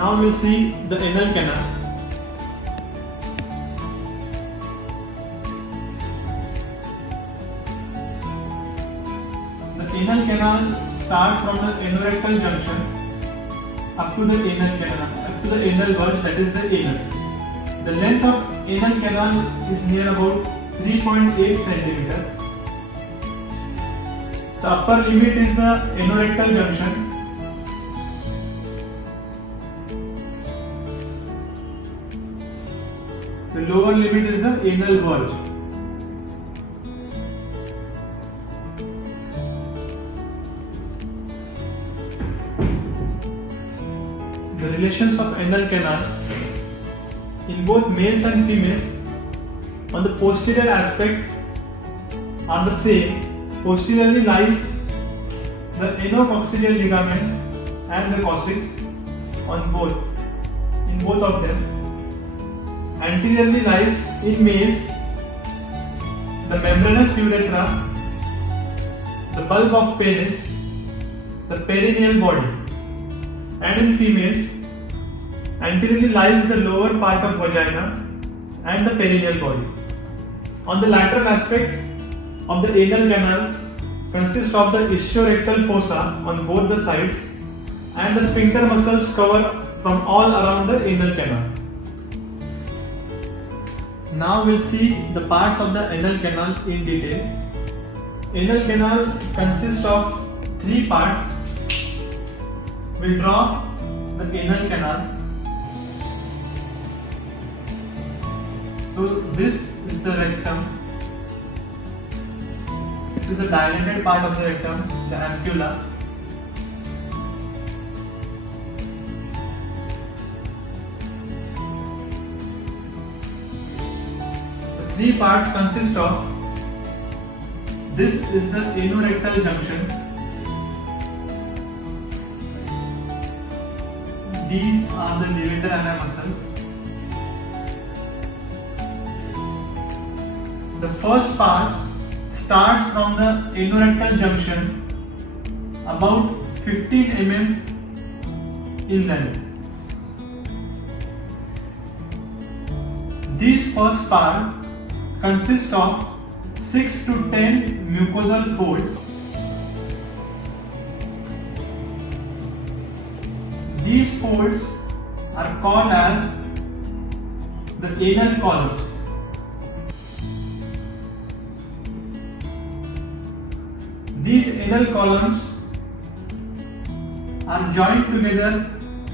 Now we'll see the anal canal. The anal canal starts from the anorectal junction up to the anal canal, up to the anal verge, that is the anus. The length of anal canal is near about 3.8 cm. The upper limit is the anorectal junction. The lower limit is the anal verge. The relations of anal canal in both males and females on the posterior aspect are the same. Posteriorly lies the anococcygeal ligament and the coccyx in both of them. Anteriorly lies in males the membranous urethra, the bulb of penis, the perineal body, and in females anteriorly lies the lower part of vagina and the perineal body. On the lateral aspect of the anal canal consists of the istiorectal fossa on both the sides, and the sphincter muscles cover from all around the anal canal. Now we'll see the parts of the anal canal in detail. Anal canal consists of three parts. We'll draw the anal canal. So this is the rectum. This is the dilated part of the rectum, the ampulla. The three parts consist of, this is the anorectal junction. These are the levator ani muscles. The first part starts from the anorectal junction about 15 mm in length. This first part consists of 6 to 10 mucosal folds. These folds are called as the anal columns. These anal columns are joined together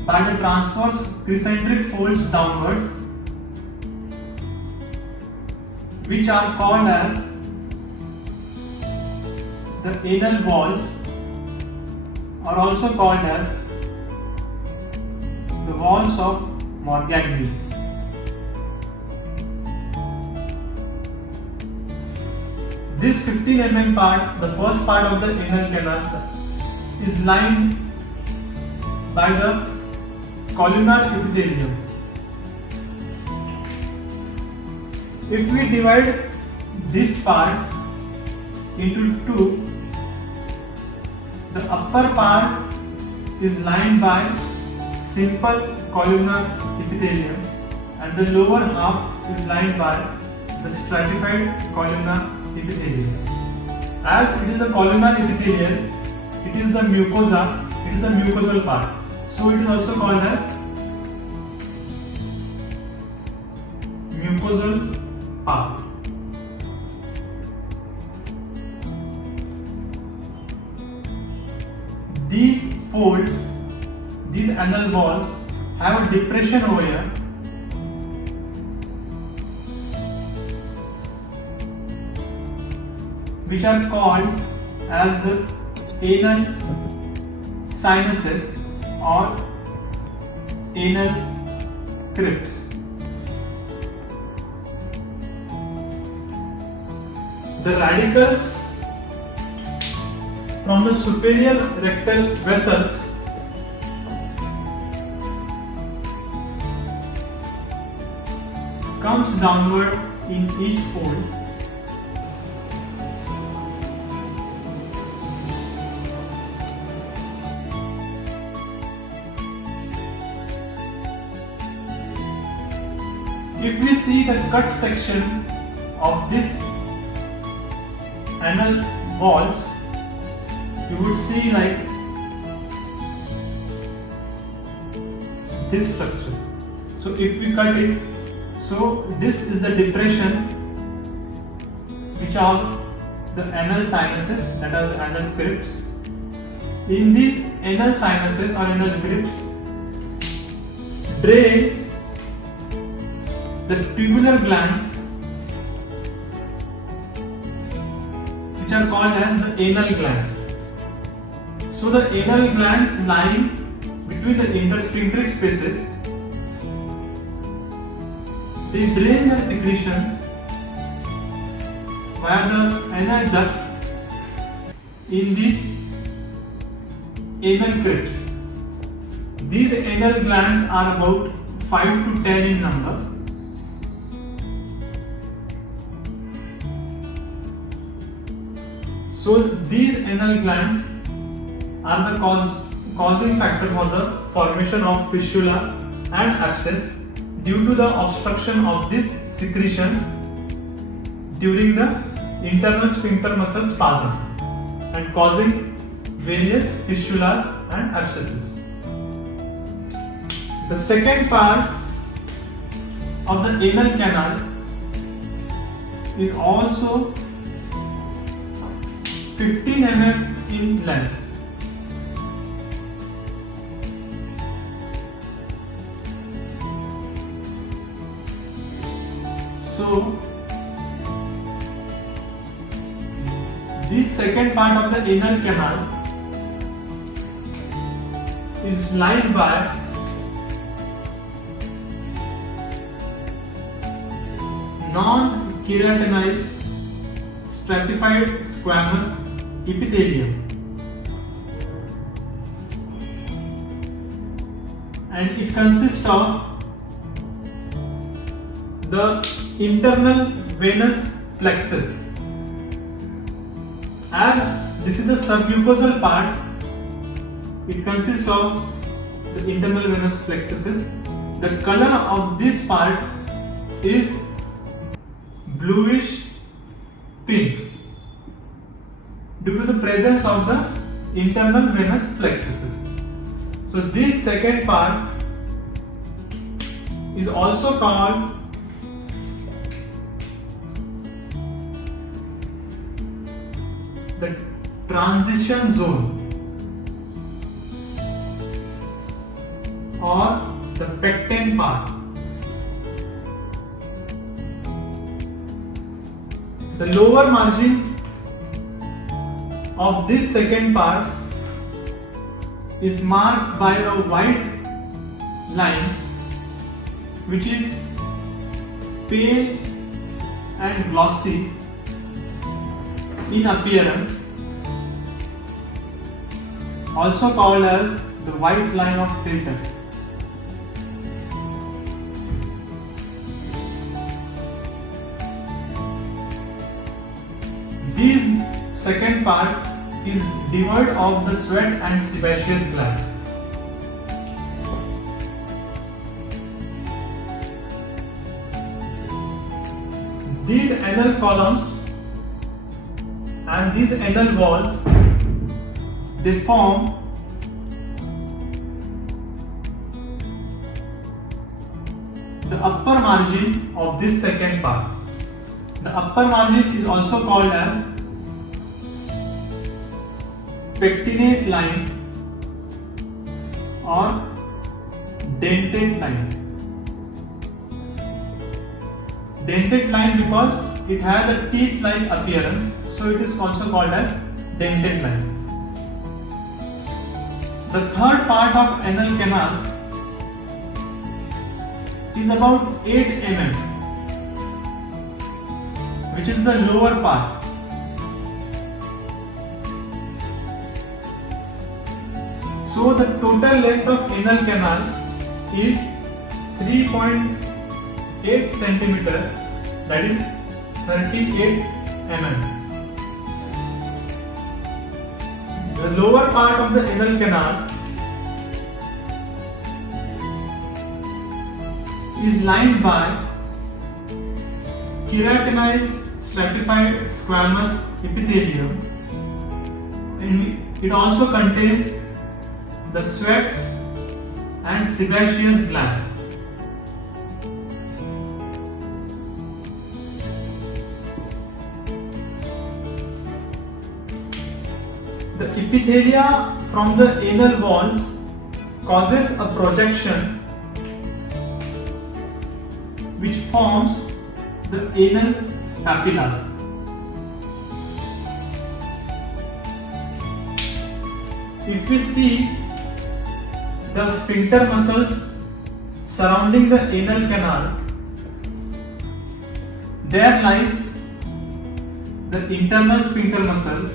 by the transverse concentric folds downwards, which are called as the anal walls, or also called as the walls of Morgagni. This 15 mm part, the first part of the anal canal, is lined by the columnar epithelium. If we divide this part into two, the upper part is lined by simple columnar epithelium and the lower half is lined by the stratified columnar epithelium. As it is a columnar epithelium, it is the mucosa, it is the mucosal part. So it is also called as mucosal part. These folds, these anal walls, have a depression over here. Which are called as the anal sinuses or anal crypts. The radicals from the superior rectal vessels comes downward in each fold. if we see the cut section of this anal walls, you would see like this structure. So if we cut it, so this is the depression which are the anal sinuses, that are the anal crypts. In these anal sinuses or anal crypts drains the tubular glands which are called as the anal glands. So the anal glands lying between the intersphincteric spaces, they drain their secretions via the anal duct in these anal crypts. These anal glands are about 5 to 10 in number. So these anal glands are the causing factor for the formation of fistula and abscess due to the obstruction of these secretions during the internal sphincter muscle spasm and causing various fistulas and abscesses. The second part of the anal canal is also 15 mm in length. So this second part of the anal canal is lined by non-keratinized stratified squamous epithelium, and it consists of the internal venous plexus. As this is the submucosal part, it consists of the internal venous plexuses. The color of this part is bluish pink due to the presence of the internal venous plexuses. So this second part is also called the transition zone or the pecten part. The lower margin of this second part is marked by a white line which is pale and glossy in appearance, also called as the white line of Tilton. This second part is devoid of the sweat and sebaceous glands. These anal columns and these anal walls, they form the upper margin of this second part. The upper margin is also called as pectinate line or dentate line. Dentate line because it has a teeth-like appearance, so it is also called as dentate line. The third part of anal canal is about 8 mm, which is the lower part. So the total length of anal canal is 3.8 centimeter, that is 38 mm. The lower part of the anal canal is lined by keratinized stratified squamous epithelium, and it also contains the sweat and sebaceous gland. The epithelia from the anal walls causes a projection which forms the anal papillas. If we see the sphincter muscles surrounding the anal canal, there lies the internal sphincter muscle.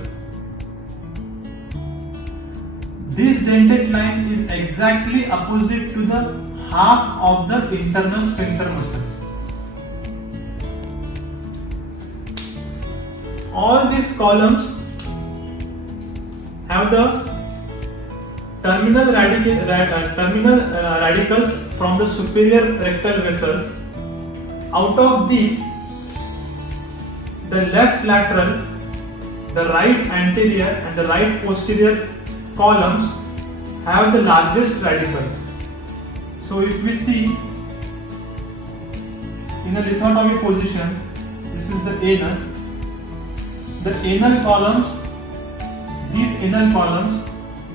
This dentate line is exactly opposite to the half of the internal sphincter muscle. All these columns have the terminal radicals from the superior rectal vessels. Out of these, the left lateral, the right anterior and the right posterior columns have the largest radicals. So if we see in a lithotomy position, this is the anus. The anal columns, these anal columns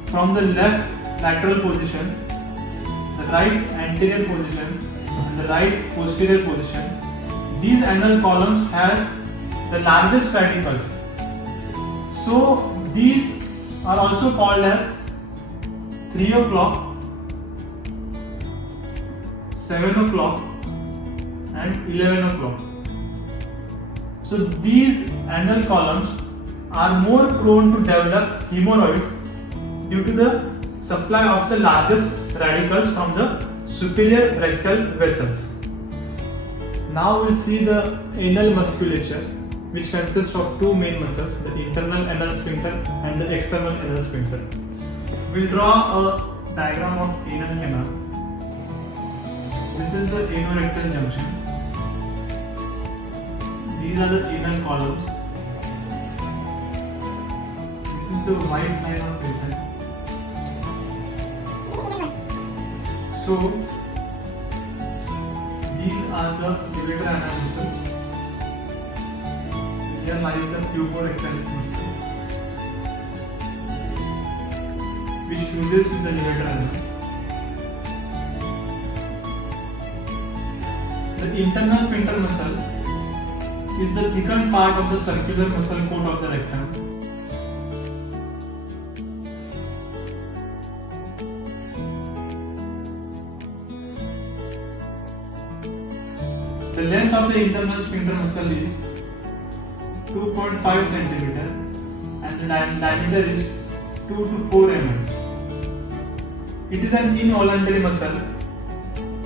from the left lateral position, the right anterior position and the right posterior position, these anal columns has the largest radicals. So these are also called as 3 o'clock, 7 o'clock and 11 o'clock. So these anal columns are more prone to develop hemorrhoids due to the supply of the largest radicals from the superior rectal vessels. Now we'll see the anal musculature, which consists of two main muscles, the internal anal sphincter and the external anal sphincter. We'll draw a diagram of anal canal. This is the anorectal junction. These are the anal columns. This is the white line of rectal. So these are the ureter anal muscles. Here lies the puborectalis muscle, which fuses with the ureter anal. The internal sphincter muscle is the thickened part of the circular muscle coat of the rectum. The length of the internal sphincter muscle is 2.5 cm and the diameter is 2 to 4 mm. It is an involuntary muscle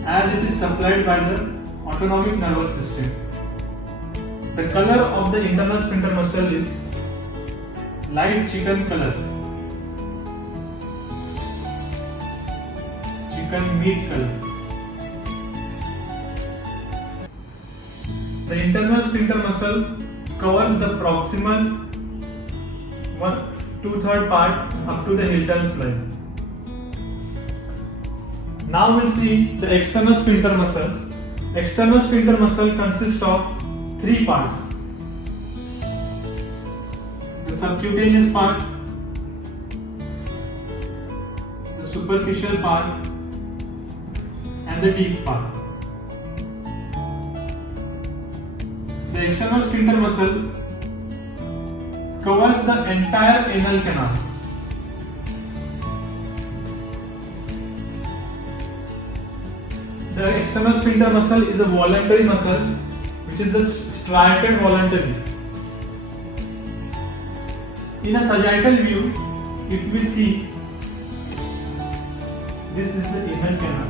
as it is supplied by the autonomic nervous system. The color of the internal sphincter muscle is light chicken color, chicken meat color. The internal sphincter muscle covers the proximal 1/2 part up to the Hilton's line. Now we see the external sphincter muscle. External sphincter muscle consists of three parts: the subcutaneous part, the superficial part, and the deep part. The external sphincter muscle covers the entire anal canal. The external sphincter muscle is a voluntary muscle, which is the striated voluntary. In a sagittal view, if we see, this is the anal canal.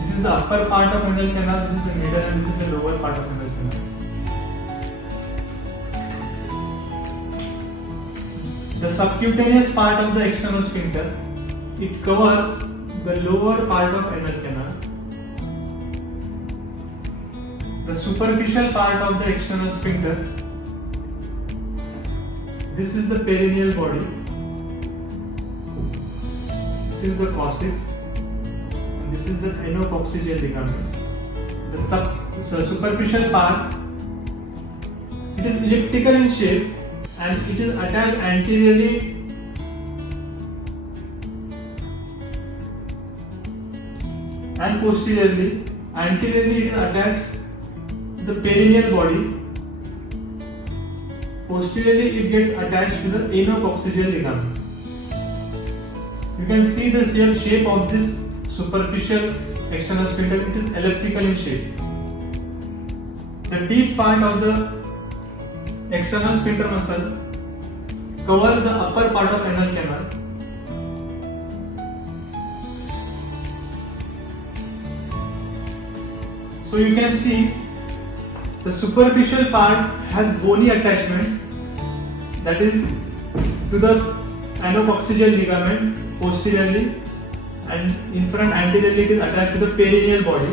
This is the upper part of anal canal, this is the middle, and this is the lower part of anal canal. The subcutaneous part of the external sphincter, it covers the lower part of anal canal, the superficial part of the external sphincters. This is the perineal body. This is the coccyx. And this is the anococcygeal ligament. The superficial part, it is elliptical in shape and it is attached anteriorly and posteriorly. Anteriorly it is attached to the perineal body. Posteriorly it gets attached to the anococcygeal ligament. You can see the shape of this superficial external sphincter. It is elliptical in shape. The deep part of the external sphincter muscle covers the upper part of anal canal. So you can see the superficial part has bony attachments, that is to the anococcygeal ligament posteriorly, and in front anteriorly it is attached to the perineal body.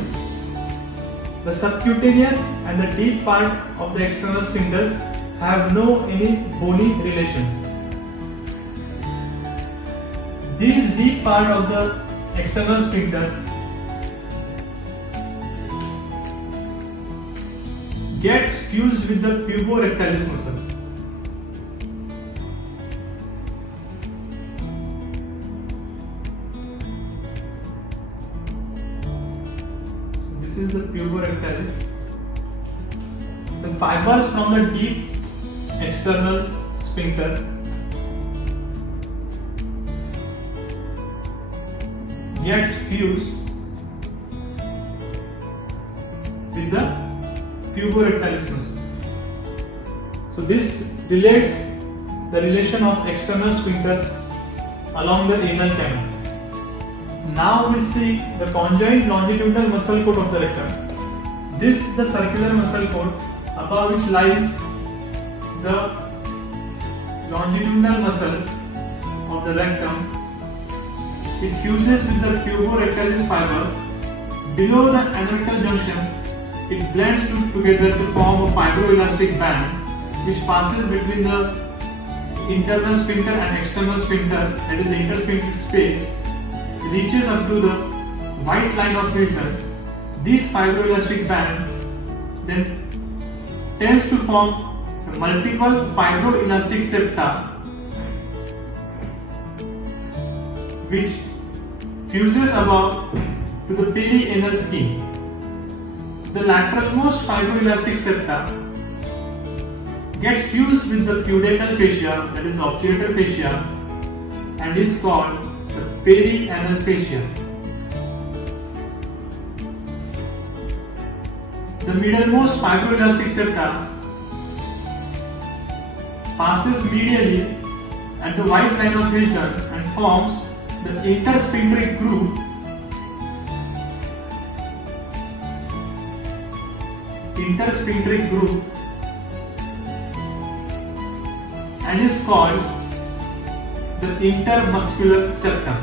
The subcutaneous and the deep part of the external sphincters have no any bony relations. These deep part of the external sphincter gets fused with the puborectalis muscle. So this is the puborectalis. The fibers from the deep external sphincter gets fused with the puborectalis muscle. So this relates the relation of external sphincter along the anal canal. Now we see the conjoint longitudinal muscle coat of the rectum. This is the circular muscle coat above which lies the longitudinal muscle of the rectum. It fuses with the puborectalis fibers. Below the anorectal junction, it blends together to form a fibroelastic band which passes between the internal sphincter and external sphincter, that is the intersphincter space, reaches up to the white line of Milton. This fibroelastic band then tends to form multiple fibroelastic septa which fuses above to the perianal skin. The lateralmost fibroelastic septa gets fused with the pudendal fascia, that is the obturator fascia, and is called the perianal fascia. The middlemost fibroelastic septa passes medially at the white line of Hilton and forms the intersphincteric groove and is called the intermuscular septum.